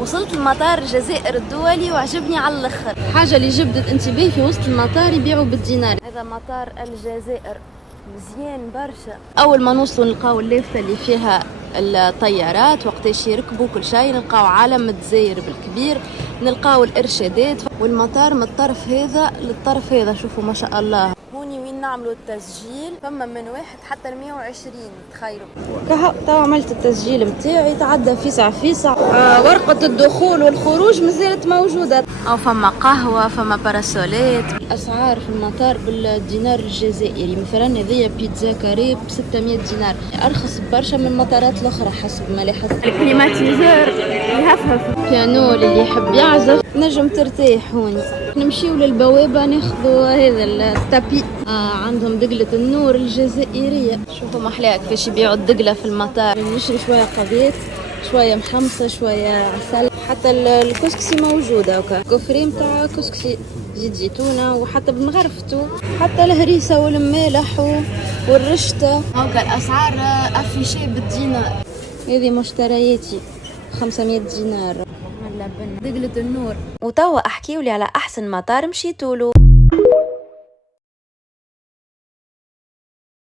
وصلت لمطار الجزائر الدولي وعجبني على الاخر. حاجه اللي جبدت انتباهي في وسط المطار يبيعوا بالدينار. هذا مطار الجزائر مزيان برشا. اول ما نوصلوا نلقاو اللافته اللي فيها الطيارات وقتاش يركبوا كل شيء، نلقاو عالم متزاير بالكبير، نلقاو الارشادات، والمطار من الطرف هذا للطرف هذا. شوفوا ما شاء الله. هوني وين نعملوا التسجيل فما من 1 حتى 120 تخيلوا. توا عملت التسجيل متاعي، تعدى فيسع ورقة الدخول والخروج مازالت موجودة. او فما قهوة، فما باراسوليت. الأسعار في المطار بالدينار الجزائري، مثلا هذيا بيتزا كاري ب 600 دينار، أرخص برشا من المطارات الأخرى حسب ما لاحظت. الكليماتيزور يهفهف، بيانو اللي يحب يعزف نجم ترتاح هوني. نمشيو للبوابة ناخذوا هذا التابي. عندهم دقلة النور الجزائرية. شوفوا محلاها كيفاش يبيعوا الدقلة في المطار. نشري شوية قضيت، شوية محمصة، شوية عسل، حتى الكسكسي موجودة وكا كفري متاع كسكسي، زيت زيتونة، وحتى بنغرفتو، حتى الهريسة والمالح والرشتة. هاكا الأسعار أفيشي بالدينار. هذه مشترياتي 500 دينار. دقلة النور. وتوا احكيولي على أحسن مطار مشيتولو.